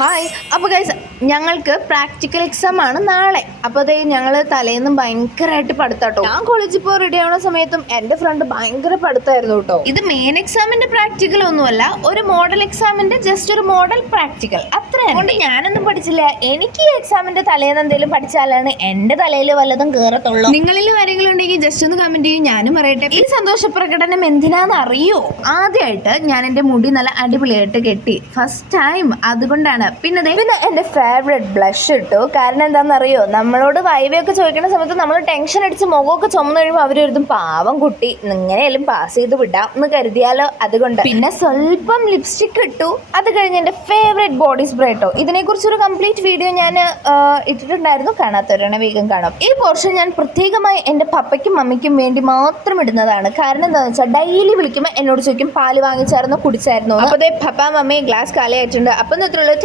Hi. അപ്പോൾ guys, ഞങ്ങൾക്ക് practical exam ആണ് നാളെ. അപ്പോൾ അതേ ഞങ്ങൾ തലേന്നും ഭയങ്കരമായിട്ട് പഠിത്താട്ടോ. ഞാൻ കോളേജിൽ പോയി റെഡി ആവുന്ന സമയത്തും എൻ്റെ ഫ്രണ്ട് ഭയങ്കര പഠിത്തമായിരുന്നു കേട്ടോ. ഇത് മെയിൻ എക്സാമിന്റെ പ്രാക്ടിക്കൽ ഒന്നുമല്ല, ഒരു മോഡൽ എക്സാമിന്റെ ജസ്റ്റ് ഒരു മോഡൽ പ്രാക്ടിക്കൽ അത്ര. അതുകൊണ്ട് ഞാനൊന്നും പഠിച്ചില്ല. എനിക്ക് ഈ എക്സാമിന്റെ തലേന്ന് എന്തെങ്കിലും പഠിച്ചാലാണ് എൻ്റെ തലയിൽ വല്ലതും കയറത്തുള്ളൂ. നിങ്ങളിൽ ആരെങ്കിലും ഉണ്ടെങ്കിൽ ജസ്റ്റ് ഒന്ന് കമന്റ് ചെയ്യും, ഞാനും പറയട്ടെ. ഈ സന്തോഷ പ്രകടനം എന്തിനാന്ന് അറിയോ? ആദ്യമായിട്ട് ഞാൻ എൻ്റെ മുടി നല്ല അടിപൊളിയായിട്ട് കെട്ടി, ഫസ്റ്റ് ടൈം. അതുകൊണ്ടാണ്. പിന്നെ എൻ്റെ ഫേവറേറ്റ് ബ്ലഷ് ഇട്ടു. കാരണം എന്താണെന്നറിയോ, നമ്മളോട് വൈവയൊക്കെ ചോദിക്കുന്ന സമയത്ത് നമ്മൾ ടെൻഷൻ അടിച്ച് മുഖമൊക്കെ ചുമന്ന് കഴിയുമ്പോൾ അവരൊരുതും പാവം കുട്ടി എങ്ങനെയാലും പാസ് ചെയ്ത് വിടാം എന്ന് കരുതിയാലോ, അതുകൊണ്ട്. പിന്നെ സ്വല്പം ലിപ്സ്റ്റിക് ഇട്ടു. അത് കഴിഞ്ഞ് എൻ്റെ ഫേവറേറ്റ് ബോഡി സ്പ്രേ ഇട്ടോ. ഇതിനെക്കുറിച്ചൊരു കംപ്ലീറ്റ് വീഡിയോ ഞാൻ ഇട്ടിട്ടുണ്ടായിരുന്നു, കാണാത്തവരാണ് വേഗം കാണാം. ഈ പോർഷൻ ഞാൻ പ്രത്യേകമായി എൻ്റെ പപ്പയ്ക്കും മമ്മിക്കും വേണ്ടി മാത്രം ഇടുന്നതാണ്. കാരണം എന്താണെന്ന് വെച്ചാൽ ഡെയിലി വിളിക്കുമ്പോൾ എന്നോട് ചോദിക്കും പാല് വാങ്ങിച്ചായിരുന്നോ കുടിച്ചായിരുന്നോ. അപ്പോൾ പപ്പ മമ്മി ഗ്ലാസ് കാലിയായിട്ടുണ്ട്. അപ്പം ഇത്രയുള്ളൂ.